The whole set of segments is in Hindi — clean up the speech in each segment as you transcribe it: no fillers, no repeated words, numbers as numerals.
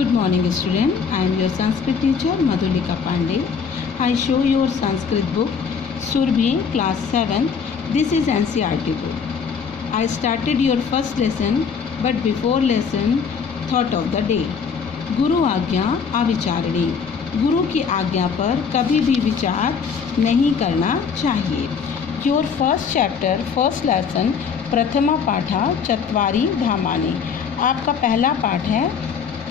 Good morning student. I am your Sanskrit teacher Madhulika Pandey. I show your Sanskrit book Surbhi class 7th. This is NCERT book. I started your first lesson but before lesson thought of the day. गुरु आज्ञा अविचारणी. गुरु की आज्ञा पर कभी भी विचार नहीं करना चाहिए. Your first chapter first lesson प्रथमा पाठा चत्वारी धामानि. आपका पहला पाठ है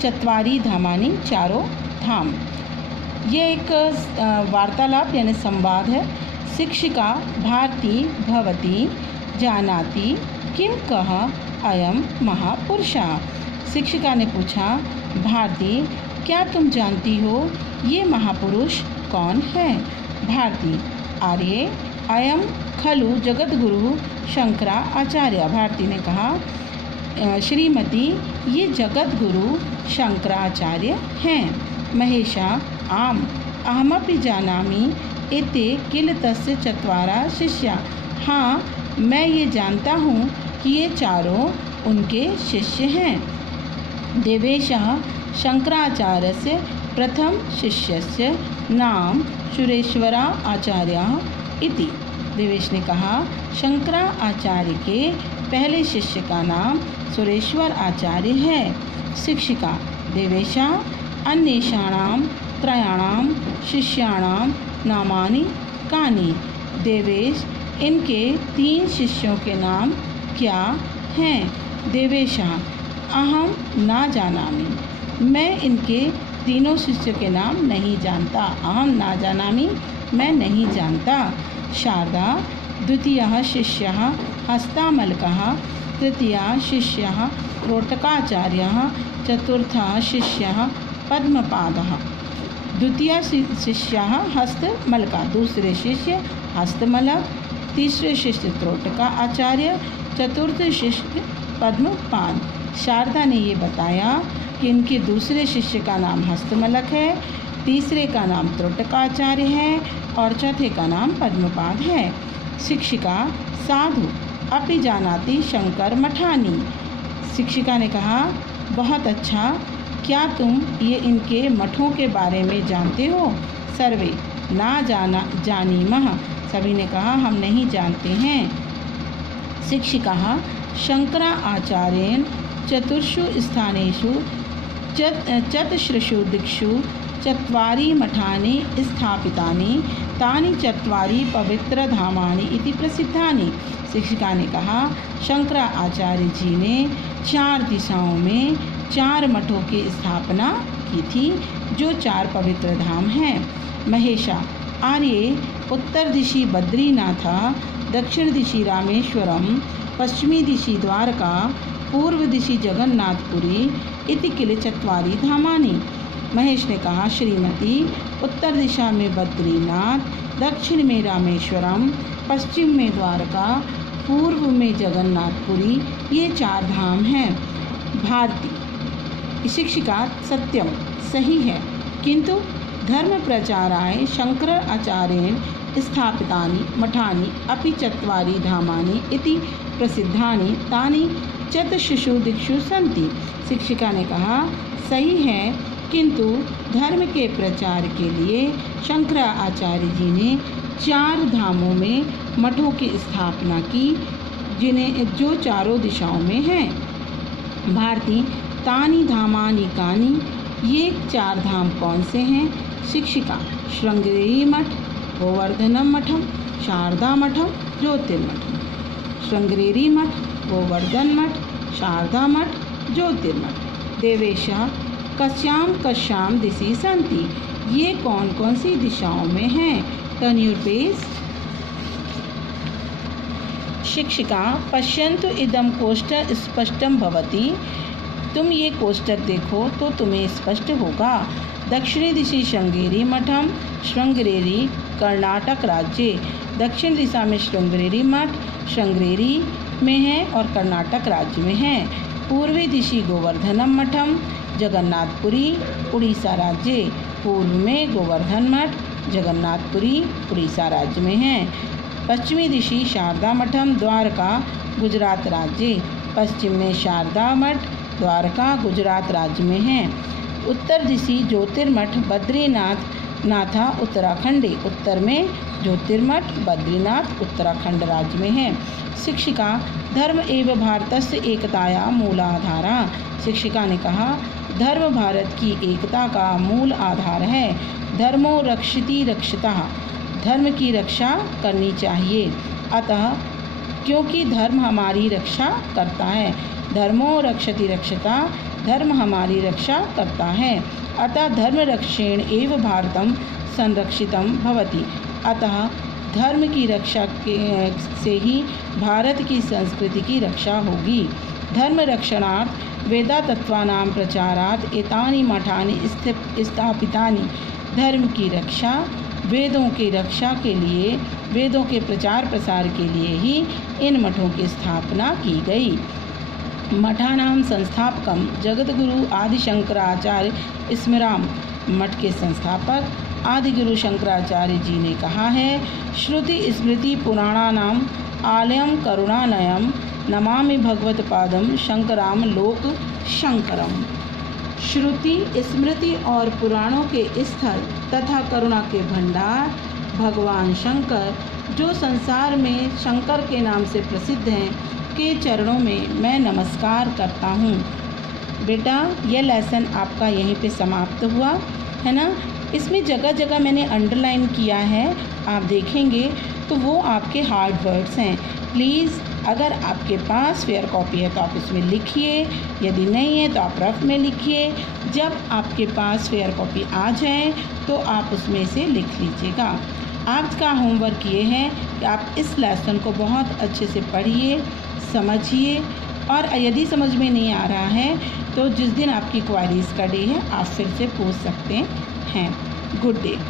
चत्वारी धामानि, चारों धाम. ये एक वार्तालाप यानी संवाद है. शिक्षिका भारती भवती जानाति किम कह अयम महापुरुषः. शिक्षिका ने पूछा, भारती क्या तुम जानती हो ये महापुरुष कौन है. भारती, आर्य अयम खलु जगद्गुरु शंकरा आचार्य. भारती ने कहा, श्रीमती ये जगत गुरु शंकराचार्य हैं. महेशा, आम अहमपि जानामि एते किल तस्य चत्वारा शिष्या. हाँ, मैं ये जानता हूँ कि ये चारों उनके शिष्य हैं. देवेशः शंकराचार्यस्य प्रथम शिष्यस्य नाम सुरेश्वरा आचार्यः इति. देवेश ने कहा, शंकराचार्य के पहले शिष्य का नाम सुरेश्वर आचार्य है. शिक्षिका, देवेशा अन्येषाणां त्रयाणां शिष्याणां नामानि कानि. देवेश, इनके 3 शिष्यों के नाम क्या हैं. देवेशा, अहम ना जानामि. मैं इनके तीनों शिष्यों के नाम नहीं जानता. अहम ना जानामि, मैं नहीं जानता. शारदा, द्वितीयः शिष्यः हस्तामलकः, तृतीयः शिष्यः रोटकाचार्यः, चतुर्थः शिष्यः पद्मपादः. द्वितीय शिष्यः हस्तमलका, दूसरे शिष्य हस्तमलक, तीसरे शिष्य त्रोटका आचार्य, चतुर्थ शिष्य पद्मपाद. शारदा ने ये बताया कि इनके दूसरे शिष्य का नाम हस्तमलक है, तीसरे का नाम त्रोटकाचार्य है और चौथे का नाम पद्मपाद है. शिक्षिका, साधु अपि जानाति शंकर मठानी. शिक्षिका ने कहा, बहुत अच्छा, क्या तुम ये इनके मठों के बारे में जानते हो. सर्वे ना जानीमः. सभी ने कहा, हम नहीं जानते हैं. शिक्षिका, शंकराचार्येण चतुर्षु स्थानेषु चतस्रषु दिक्षु चत्वारि मठानि स्थापितानि, तानि चत्वारि पवित्रधामानि इति प्रसिद्धानि. शिक्षिका ने कहा, शंकराचार्य जी ने 4 दिशाओं में 4 मठों की स्थापना की थी जो 4 पवित्र धाम हैं. महेशा, आर्य उत्तर दिशि बद्रीनाथ, दक्षिण दिशि रामेश्वरम, पश्चिमी दिशि द्वारका, पूर्व दिशि जगन्नाथपुरी इति किल चत्वारि धामानि. महेश ने कहा, श्रीमती उत्तर दिशा में बद्रीनाथ, दक्षिण में रामेश्वरम, पश्चिम में द्वारका, पूर्व में जगन्नाथपुरी, ये 4 धाम हैं. भारती, शिक्षिका, सत्यम सही है, किंतु धर्म प्रचाराय शंकराचार्येण स्थापितानि मठानि अपि चत्वारि धामानि इति प्रसिद्धानि, तानि चतस्रषु दिक्षु सन्ति. शिक्षिका ने कहा, सही है, किंतु धर्म के प्रचार के लिए शंकराचार्य जी ने 4 धामों में मठों की स्थापना की जो 4 दिशाओं में हैं. भारती, तानि धामानि कानि. ये 4 धाम कौन से हैं. शिक्षिका, श्रृंगेरी मठ, गोवर्धनम मठम, शारदा मठम, ज्योतिर्मठम. श्रृंगेरी मठ, गोवर्धन मठ, शारदा मठ, ज्योतिर्मठ. देवेशा, कस्याम दिशि सन्ति. ये कौन कौन सी दिशाओं में हैं. Turn your page. शिक्षिका, पश्यन्तु इदं कोष्ठ स्पष्टं भवति. तुम ये कोष्ठक देखो तो तुम्हें स्पष्ट होगा. दक्षिणी दिशि श्रृंगेरी मठम, श्रृंगेरी कर्नाटक राज्य. दक्षिण दिशा में श्रृंगेरी मठ श्रृंगेरी में है और कर्नाटक राज्य में है. पूर्वी दिशि गोवर्धनम मठम, जगन्नाथपुरी उड़ीसा राज्य. पूर्व में गोवर्धन मठ जगन्नाथपुरी उड़ीसा राज्य में है. पश्चिमी दिशि शारदा मठम, द्वारका गुजरात राज्य. पश्चिम में शारदा मठ द्वारका गुजरात राज्य में है। उत्तर दिशि ज्योतिर्मठ बद्रीनाथ नाथा उत्तराखंडे। उत्तर में ज्योतिर्मठ बद्रीनाथ उत्तराखंड राज्य में है। शिक्षिका धर्म एवं भारतस्य एकताया मूलाधारा। शिक्षिका ने कहा धर्म भारत की एकता का मूल आधार है। धर्मो रक्षति रक्षितः। धर्म की रक्षा करनी चाहिए। अतः क्योंकि धर्म हमारी रक्षा करता है। धर्मो रक्षति रक्षिता। धर्म हमारी रक्षा करता है। अतः धर्म रक्षेण एव भारतम संरक्षितम भवति। अतः धर्म की रक्षा से ही भारत की संस्कृति की रक्षा होगी। धर्म रक्षणार्थ वेदातत्वानां प्रचारात् एतानि मठानि स्थापितानि। धर्म की रक्षा वेदों की रक्षा के लिए, वेदों के प्रचार प्रसार के लिए ही इन मठों की स्थापना की गई। मठानां संस्थापकम जगद्गुरु आदिशंकराचार्य स्मराम। मठ के संस्थापक आदिगुरु शंकराचार्य जी ने कहा है श्रुति स्मृति पुराणानाम आलयम करुणालयम नमामि भगवत्पादम शंकराम लोक शंकरम। श्रुति स्मृति और पुराणों के स्थल तथा करुणा के भंडार भगवान शंकर, जो संसार में शंकर के नाम से प्रसिद्ध हैं, के चरणों में मैं नमस्कार करता हूँ। बेटा यह लेसन आपका यहीं पे समाप्त हुआ है ना। इसमें जगह जगह मैंने अंडरलाइन किया है, आप देखेंगे तो वो आपके हार्ड वर्ड्स हैं। प्लीज़ अगर आपके पास फेयर कॉपी है तो आप इसमें लिखिए, यदि नहीं है तो आप रफ में लिखिए। जब आपके पास फेयर कॉपी आ जाए तो आप उसमें से लिख लीजिएगा। आज का होमवर्क ये है कि आप इस लेसन को बहुत अच्छे से पढ़िए, समझिए, और यदि समझ में नहीं आ रहा है तो जिस दिन आपकी क्वेरीज़ का डे है आप फिर से पूछ सकते हैं। Good day.